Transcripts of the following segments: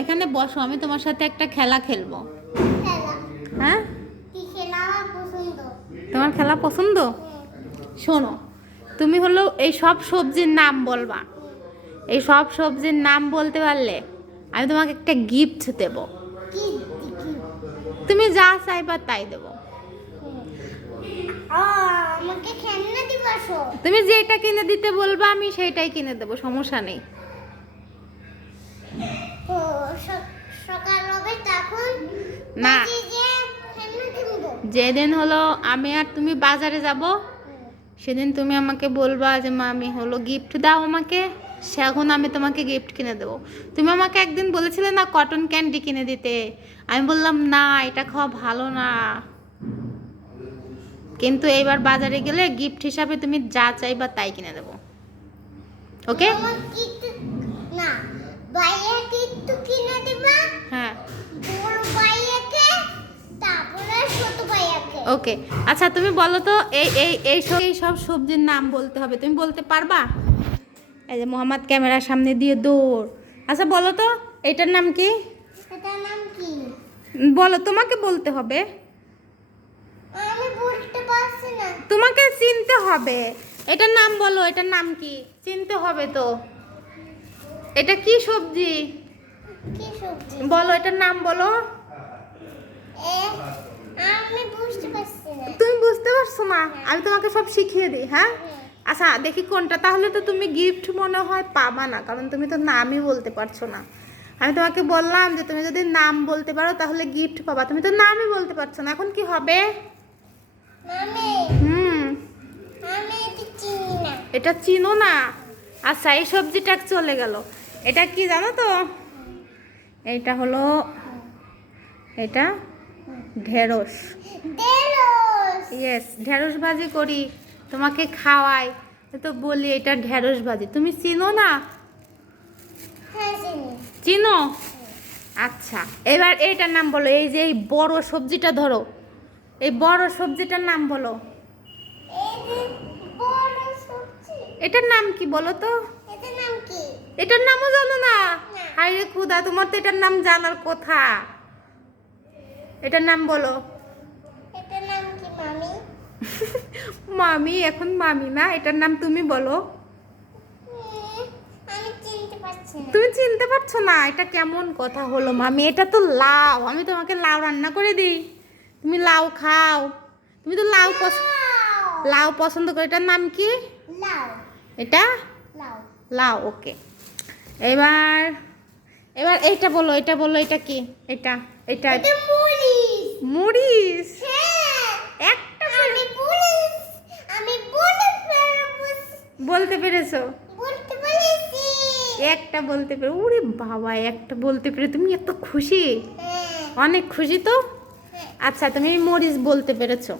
এখানে বসো, আমি তোমার সাথে একটা খেলা খেলবো। খেলা হ্যাঁ, কি খেলা আমার পছন্দ? তোমার খেলা পছন্দ? শোনো, তুমি হলো এই সব সবজির নাম বলবা। এই সব সবজির নাম বলতে পারলে আমি তোমাকে একটা গিফট দেব। কি কি তুমি যা চাইবা তাই দেব। আমাকে খেলনা দিবাসো? তুমি যেটা কিনে দিতে বলবা আমি সেইটাই কিনে দেবো, সমস্যা নেই। ও সকাল হবে তখন না, যে খেলনা কিনবো। যেদিন হলো আমি আর তুমি বাজারে যাব, সেদিন তুমি আমাকে বলবা যে মা আমি হলো গিফট দাও আমাকে, সেখন আমি তোমাকে গিফট কিনে দেবো। তুমি আমাকে একদিন বলেছিলে না কটন ক্যান্ডি কিনে দিতে, আমি বললাম না এটা খাওয়া ভালো না, কিন্তু এইবার বাজারে গেলে গিফট হিসাবে তুমি যা চাইবা তাই কিনে দেবো। ওকে? আমার কিট্টু না, ভাইয়াকে একটু কিনে দিবা। হ্যাঁ, বড় ভাইয়াকে, তারপরে ছোট ভাইয়াকে। ওকে। আচ্ছা তুমি বলো তো, এই সব সবজির নাম বলতে হবে, তুমি বলতে পারবা? এই যে মোহাম্মদ ক্যামেরার সামনে দিয়ে দৌড়। আচ্ছা বলো তো এটার নাম কি? এটার নাম কি? বলো, তোমাকে বলতে হবে, আমি বলতে পারছি না। তোমাকে চিনতে হবে। এটার নাম বলো, এটার নাম কি চিনতে হবে তো। এটা কি সবজি কি সবজি? বলো, এটার নাম বলো। এ আমি বুঝতে পারছি না। তুমি বুঝতে পারছো না? আমি তোমাকে সব শিখিয়ে দিই। হ্যাঁ, আচ্ছা দেখি কোনটা। তাহলে তো তুমি গিফট মনে হয় পাবা না, কারণ তুমি তো নামই বলতে পারছো না। আমি তোমাকে বললাম যে তুমি যদি নাম বলতে পারো তাহলে গিফট পাবা, তুমি তো নামই বলতে পারছো না, এখন কি হবে? মামি, হুম, আমি এটা চিনি না। এটা চিনো না? আচ্ছা এই সবজিটা চলে গেল। এটা কি জানো তো? এইটা হলো, এটা ঢেঁড়স। ঢেঁড়স। ইয়েস, ঢেঁড়স ভাজি করি, তোমাকে খাওয়াই, তো বলি এটা ঢেঁড়স ভাজি। তুমি চিনো না? হ্যাঁ চিনি। চিনো? আচ্ছা এবার এইটার নাম বলো, এই যে এই বড় সবজিটা ধরো, এই বড় সবজিটার নাম বলো। এই যে বড় সবজি, এটার নাম কি বলো তো? এটার নাম কি? এটার নামও জানো না? না। হায় রে খুদা, তোমার তো এটার নাম জানার কথা। এটার নাম বলো। এটার নাম কি মামি? মামি এখন মামি না, এটার নাম তুমি বলো। আমি চিনতে পারছি না। তুমি চিনতে পারছো না? এটা কেমন কথা হলো মামি? এটা তো লাউ, আমি তোমাকে লাউ রান্না করে দিই, তুমি লাউ খাও। তুমি তো লাউ লাউ পছন্দ করো। এটার নাম কি? লাউ। এটা লাউ। লাউ, ওকে। এবার এবার এইটা বলো, এটা বলো, এটা কি? এটা এটা এটা মরিচ। মরিচ। হ্যাঁ, একটা আমি পুলিশ। আমি পুলিশ বলতে পেরেছো? বলতে পেরেছি। একটা বলতে পেরে, ওরে বাবা, একটা বলতে পেরে তুমি এত খুশি? হ্যাঁ। অনেক খুশি তো। আচ্ছা তুমি মরিচ বলতে পেরেছো,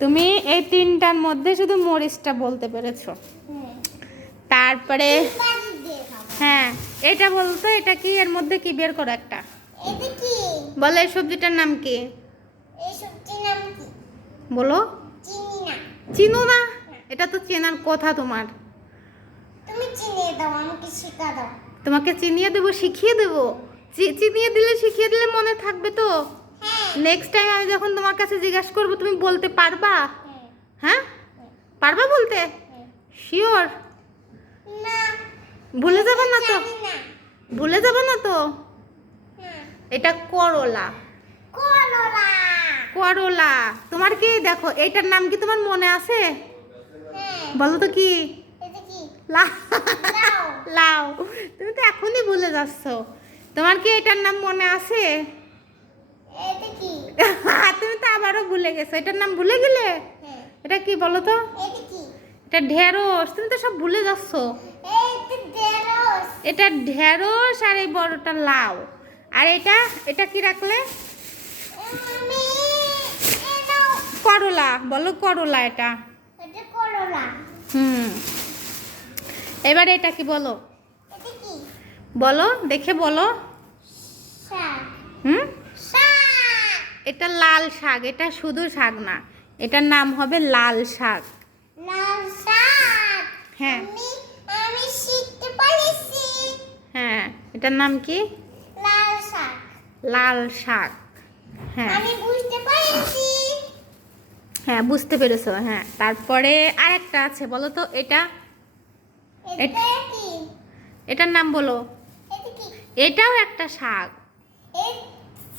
তুমি এই তিনটার মধ্যে শুধু মরিচটা বলতে পেরেছো। তারপরে বাড়ি দিয়ে খাবো। হ্যাঁ, এটা বলতো, এটা কি, এর মধ্যে কি বের করো একটা। এটা কি? বলো এই সবজিটার নাম কি? এই সবজির নাম কি? বলো। চিনি না। চিনো না? এটা তো চেনার কথা তোমার। তুমি চিনিয়ে দাও, আমাকে শিখা দাও। তোমাকে চিনিয়ে দেবো, শিখিয়ে দেবো। চিনিয়ে দিলে শিখিয়ে দিলে মনে থাকবে তো। হ্যাঁ। নেক্সট টাইম আমি যখন তোমার কাছে জিজ্ঞাসা করবো তুমি বলতে পারবা? হ্যাঁ। হ্যাঁ, পারবা বলতে? হ্যাঁ। শিওর? না। ভুলে যাবে না তো? জানি না। ভুলে যাবে না তো? না। এটা করলা। করলা। করলা। তোমার কি, দেখো এইটার নাম কি তোমার মনে আছে? হ্যাঁ। বলো তো কি? এটা কি? লাউ। লাউ। লাউ। তুমি তো এখনই ভুলে যাচ্ছ। তোমার কি এটার নাম মনে আছে? এটা কি? তুমি তো আবারও ভুলে গেছো, এটার নাম ভুলে গেলে। হ্যাঁ। এটা কি বলো তো? এটা কি? এটা ঢেঁড়স। তুমি তো সব ভুলে যাচ্ছ। এটা ঢেঁড়স। এটা ঢেঁড়স আর এই বড়টা লাউ। আর এটা এটা কি রাখলে? আমি এটা করলা। বলো করলা এটা। এটা করলা। হুম, এবার এটা কি বলো? এটা কি? বলো দেখে বলো। শাক। হুম, শাক। এটা লাল শাক, এটা শুধু শাক না, এটার নাম হবে লাল শাক। লাল শাক। হ্যাঁ। আমি শিখতে পারিছি। হ্যাঁ, এটার নাম কি? লাল লাল শাক। হ্যাঁ আমি বুঝতে পেরেছি। হ্যাঁ বুঝতে পেরেছো। হ্যাঁ তারপরে আরেকটা আছে, বলো তো এটা, এটা কি? এটার নাম বলো। এটা কি? এটাও একটা শাক। এটা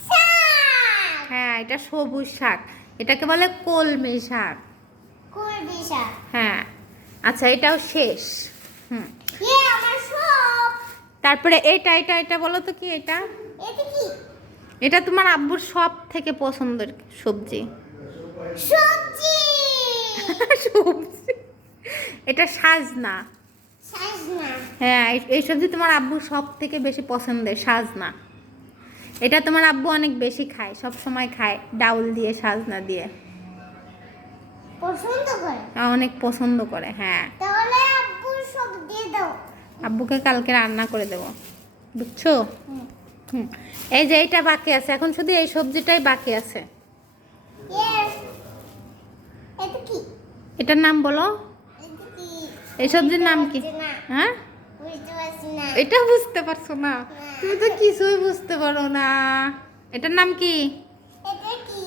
শাক। হ্যাঁ এটা সবুজ শাক, এটাকে বলে কলমি শাক। কলমি শাক। হ্যাঁ আচ্ছা এটাও শেষ। হুম আমার সব। তারপরে এটা এটা এটা বলো তো কি এটা? এটা কি? এটা তোমার আব্বুর সব থেকে পছন্দের সবজি। সবজি। সবজি, এটা সাজনা। সাজনা। হ্যাঁ এই সবজি তোমার আব্বুর সব থেকে বেশি পছন্দের, সাজনা। এটা তোমার আব্বু অনেক বেশি খায়, সব সময় খায় ডাউল দিয়ে, সাজনা দিয়ে। পছন্দ করে? অনেক পছন্দ করে। হ্যাঁ তাহলে আব্বু সব দিয়ে দাও। আব্বুকে কালকে রান্না করে দেবো, বুঝছো? হুম। হুম এই যে এইটা বাকি আছে, এখন শুধু এই সবজিটাই বাকি আছে। Yes. এটা কি? এটার নাম বলো। এটা কি? এই সবজির নাম কি? বুঝতে পারছি না। হ্যাঁ বুঝতে পারছি না। এটা বুঝতে পারছো না? তুমি তো কিছুই বুঝতে পারো না। এটার নাম কি? এটা কি?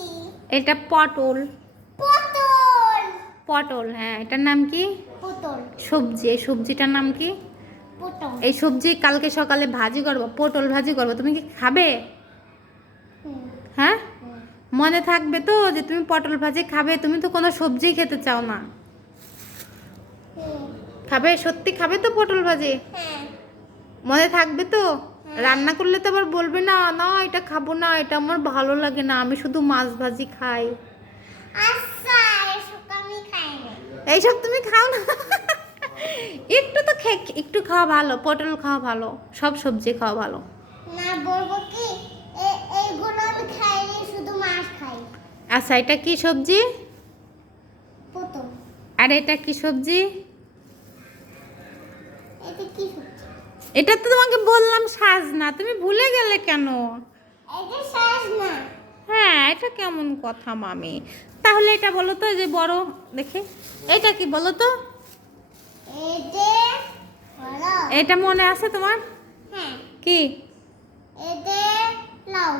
এটা পটল। পটল। পটল, হ্যাঁ এটার নাম কি? পটল। সবজি, এই সবজিটার নাম কি? পটল। এই সবজি কালকে সকালে ভাজি করবো, পটল ভাজি করবো, তুমি কি খাবে? হুম। হ্যাঁ হুম। মনে থাকবে তো যে তুমি পটল ভাজি খাবে? তুমি তো কোনো সবজি খেতে চাও না। হুম। খাবে? সত্যি খাবে তো পটল ভাজি? হ্যাঁ। মনে থাকবে তো? রান্না করলে তো আবার বলবে না, না এটা খাবো না, এটা আমার ভালো লাগে না, আমি শুধু মাছ ভাজি খাই। আচ্ছা, এসব আমি খাই না। এইসব তুমি খাও না? একটু তো একটু খাওয়া ভালো, পটল খাওয়া ভালো, সব সবজি খাওয়া ভালো। না, বলবো কি, এইগুলো আমি খাইনি, শুধু মাছ খাই। আচ্ছা এটা কি সবজি? পটল। আর এটা কি সবজি? এটা কি সবজি? এটা তো তোমাকে বললাম সাজনা, তুমি ভুলে গেলে কেন? এটা সাজনা। হ্যাঁ এটা কেমন কথা মামি? তাহলে এটা বলো তো, যে বড় দেখে, এটা কি বলো তো? এটা বলো। এটা মনে আছে তোমার? হ্যাঁ। কি? এটা লাউ।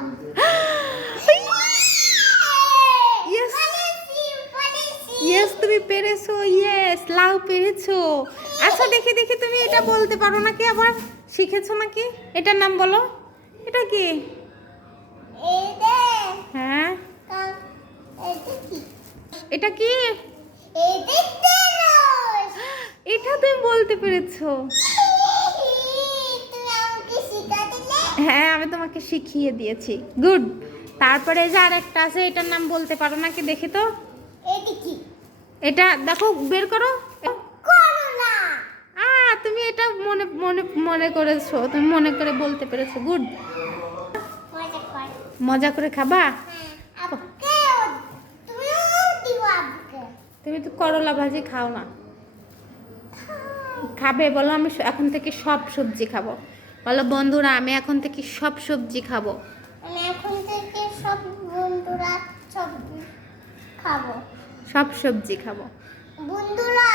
Yes. পালিয়েছি, পালিয়েছি। ইয়েস তুমি পেরেছো, ইয়েস লাউ পেরেছো। আচ্ছা দেখি দেখি তুমি এটা বলতে পারো নাকি, আবার শিখেছো নাকি? এটার নাম বলো। এটা কি? এটা হ্যাঁ এটা কি? এটা কি? এটা ঢেঁড়স। এটা তুমি বলতে পেরেছো। তুমি আমাকে শিখা দিলে। হ্যাঁ আমি তোমাকে শিখিয়ে দিয়েছি, গুড। তারপরে এই যে আরেকটা আছে, এটার নাম বলতে পারো নাকি দেখি তো? এটা কি? এটা দেখো, বের করো। করলা। তুমি এটা মনে মনে মনে করেছো, তুমি মনে করে বলতে পেরেছো, গুড। মজা কর। মজা করে খাবা? হ্যাঁ, আব্বুকে তুমিও দিও আব্বুকে। তুমি তো করলা ভাজি খাও না। খাবে বলো, আমি এখন থেকে সব সবজি খাবো। বলো বন্ধুরা, আমি এখন থেকে সব সবজি খাবো। আমি এখন থেকে সব বন্ধুরা সব খাবো। সব সবজি খাবো। বন্ধুরা,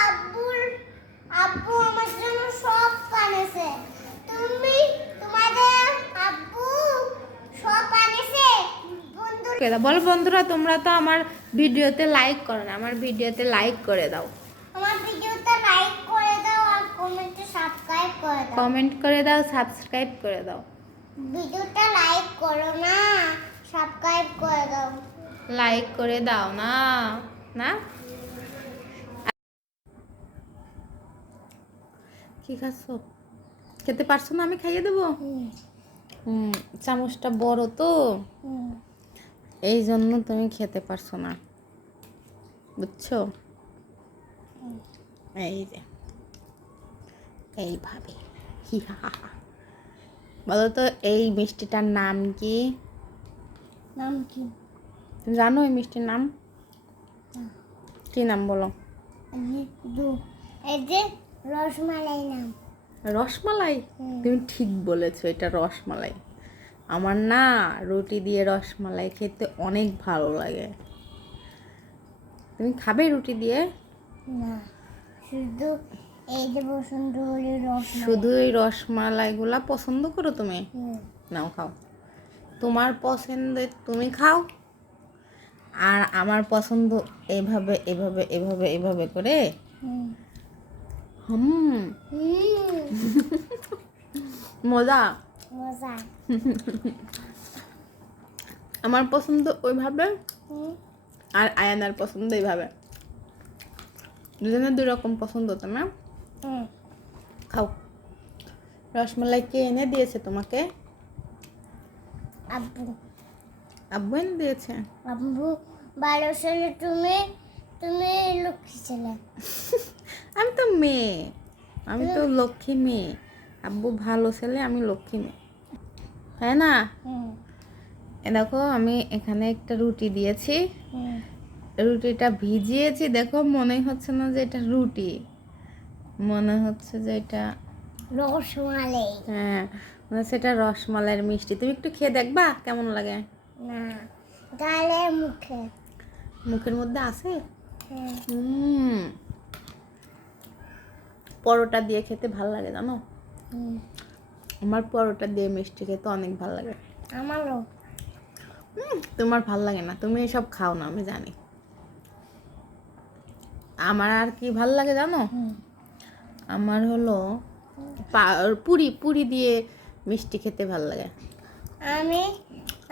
আব্বু আমার জন্য সব বানিয়েছে। তোমাদের আব্বু সব বানিয়েছে। বন্ধুরা, বলো বন্ধুরা, তোমরা তো আমার ভিডিওতে লাইক করো না, আমার ভিডিওতে লাইক করে দাও। আমার ভিডিওটা লাইক করে দাও আর কমেন্টে সাবস্ক্রাইব করে দাও। কমেন্ট করে দাও, সাবস্ক্রাইব করে দাও। ভিডিওটা লাইক করো না, সাবস্ক্রাইব করে দাও। লাইক করে দাও না, না? কি খাচ্ছো? খেতে পারছো না? আমি খাইয়ে দেবো। চামচটা বড় তো, এই জন্য তুমি খেতে পারছো না, বুঝছো? এই যে এইভাবে। বলো তো এই মিষ্টিটার নাম কি? নাম কি? তুমি জানো এই মিষ্টির নাম কি? নাম বলো। এই যে রসমালাই নাম। রসমালাই? তুমি ঠিক বলেছো, এটা রসমালাই। আমার না রুটি দিয়ে রসমালাই খেতে অনেক ভালো লাগে। তুমি খাবে রুটি দিয়ে? না, শুধু এই যে পছন্দ হলে রসমালাই। শুধু এই রসমালাইগুলা পছন্দ করো তুমি? নাও খাও। তোমার পছন্দের তুমি খাও, আর আমার পছন্দ এভাবে এভাবে এভাবে এভাবে করে। হুম, মজা। মজা। আমার পছন্দ ওইভাবে, আর আয়ানার পছন্দ এইভাবে। দুজনের দুই রকম পছন্দ। তোমার খাও। রসমালাই কে এনে দিয়েছে তোমাকে? আব্বু। আব্বু এনে দিয়েছে। আব্বু ভালো ছেলে, তুমি তুমি লক্ষ্মী ছেলে। আমি তো মেয়ে, আমি তো লক্ষ্মী মেয়ে। আব্বু ভালো ছেলে, আমি লক্ষ্মী মেয়ে, তাই না? এ দেখো, আমি এখানে একটা রুটি দিয়েছি। রুটিটা ভিজিয়েছি, দেখো মনে হচ্ছে না যে এটা রুটি, মনে হচ্ছে যে এটা রসমালাই। হ্যাঁ, মনে হচ্ছে এটা রসমালাইয়ের মিষ্টি। তুমি একটু খেয়ে দেখবা কেমন লাগে? না, গালের মুখে। মুখের মধ্যে আছে। পরোটা দিয়ে খেতে ভালো লাগে জানো? আমার পরোটা দিয়ে মিষ্টি খেতে অনেক ভালো লাগে। আমারও। তোমার ভাল লাগে না, তুমি এসব খাও না, আমি জানি। আমার আর কি ভাল লাগে জানো? আমার হলো পুরি, পুরি দিয়ে মিষ্টি খেতে ভাল লাগে।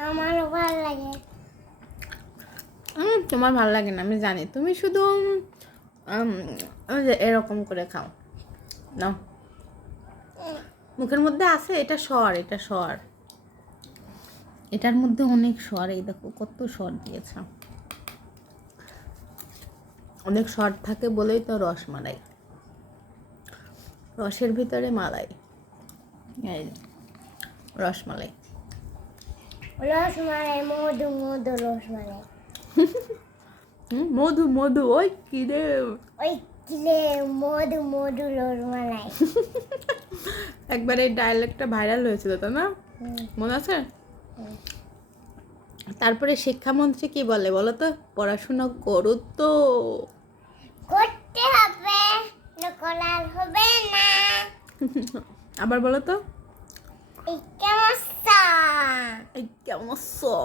আমারও ভালো লাগে। তোমার ভাল লাগে না আমি জানি, তুমি শুধু ওই যে এরকম করে খাও না। মুখের মধ্যে আছে, এটা স্বর, এটা স্বর, এটার মধ্যে অনেক স্বর। এই দেখো কত স্বর দিয়েছে, অনেক স্বর থাকে বলেই তো রসমালাই, রসের ভিতরে মালাই। এই যে, রসমালাই। রসমালাই, মধু মধু রসমালাই। মধু মধু, ওই কি রে, ওই কিলে মধু মধু রসমালাই। একবার এই ডায়লগটা ভাইরাল হয়েছিল তো না, মনে আছে? তারপরে শিক্ষামন্ত্রী কি বলে বলো তো? পড়াশোনা করো তো। করতে হবে, নকল আর হবে না। আবার বলো তো। এই কেমন সা? এই কেমন আছো?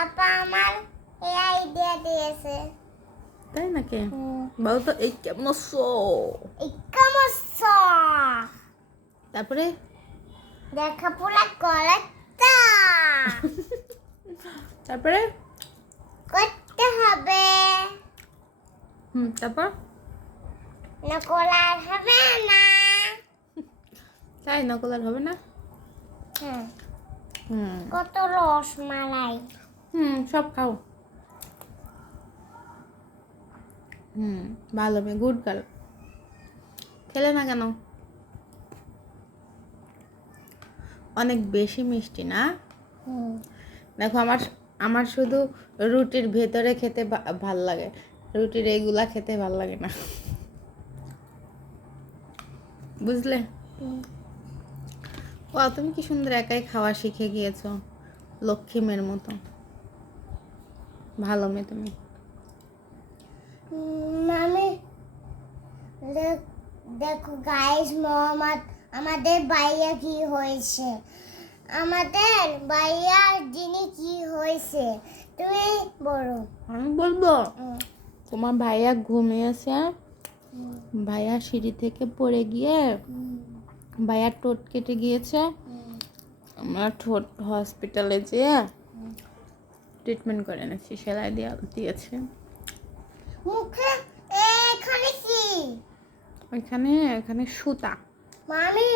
আপা আমার এই আইডিয়া দিয়েছে। তাই নাকি? বলো তো, এই কেমন আছো? এই কেমন সা? তারপরে লেখাপড়া করাটা তারপরে করতে হবে, তারপর নকল আর হবে না। তাই নকল আর হবে না? কত রসমালাই। সব খাও। ভালো মেয়ে, গুড গার্ল। খেলে না কেন? অনেক বেশি মিষ্টি না? দেখো, আমার আমার শুধু রুটির ভেতরে খেতে ভাল লাগে, রুটির এইগুলা খেতে ভাল লাগে না, বুঝলে? ও, তুমি কি সুন্দর একাই খাওয়া শিখে গিয়েছো, লক্ষ্মী মেয়ের মতো। ভালো মেয়ে তুমি। মামি দেখো গাইস, মোহাম্মদ আমাদের ভাইয়া কি হয়েছে, আমাদের ভাইয়ার যিনি কি হয়েছে, তুমি বলো। আমি বলবো? তোমার ভাইয়া ঘুমিয়েছে, ভাইয়া সিঁড়ি থেকে পড়ে গিয়ে ভাইয়ার ঠোঁট কেটে গিয়েছে। আমরা ঠোঁট হসপিটালে যেয়ে ট্রিটমেন্ট করে এনেছি, সেলাই দিয়েছে। মুখে এখানে কি? ওইখানে এখানে সুতা। মামি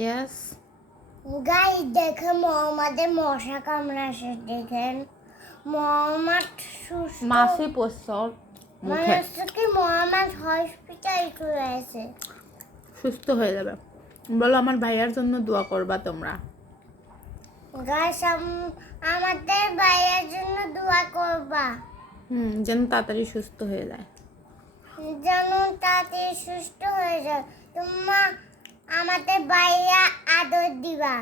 ইয়েস। গাইস দেখে মোহাম্মদের মশা কামড়াছে, দেখেন মোহাম্মদ সুস্থ। মাসি পড়ছে মুখে, কি মোহাম্মদ হসপিটাল করেছে। সুস্থ হয়ে যাবে। বলো, আমার ভাইয়ার জন্য দোয়া করবা তোমরা। গাইস আমাদের ভাইয়ের জন্য দোয়া করবা, যেন তাড়াতাড়ি সুস্থ হয়ে যায়। যেন তাড়াতাড়ি সুস্থ হয়ে যায়। তোমরা আমাদের ভাইয়া আদর দিবা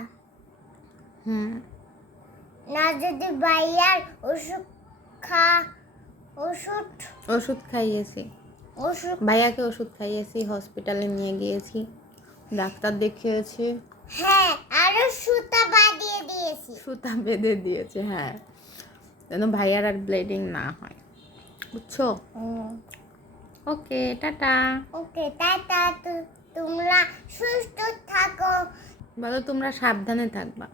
না, যদি ভাইয়ার ওষুধ খাইয়েছি, ভাইয়াকে ওষুধ খাইয়েছি, হসপিটালে নিয়ে গিয়েছি, ডাক্তার দেখিয়েছি। হ্যাঁ আরো সুতা বাঁধিয়ে দিয়েছি। সুতা বেঁধে দিয়েছে, হ্যাঁ, যেন ভাইয়ার আর ব্লিডিং না হয়, বুঝছো? ওকে, টাটা। ওকে টাটা, তোমরা সুস্থ থাকো। বলো তোমরা সাবধানে থাকবা।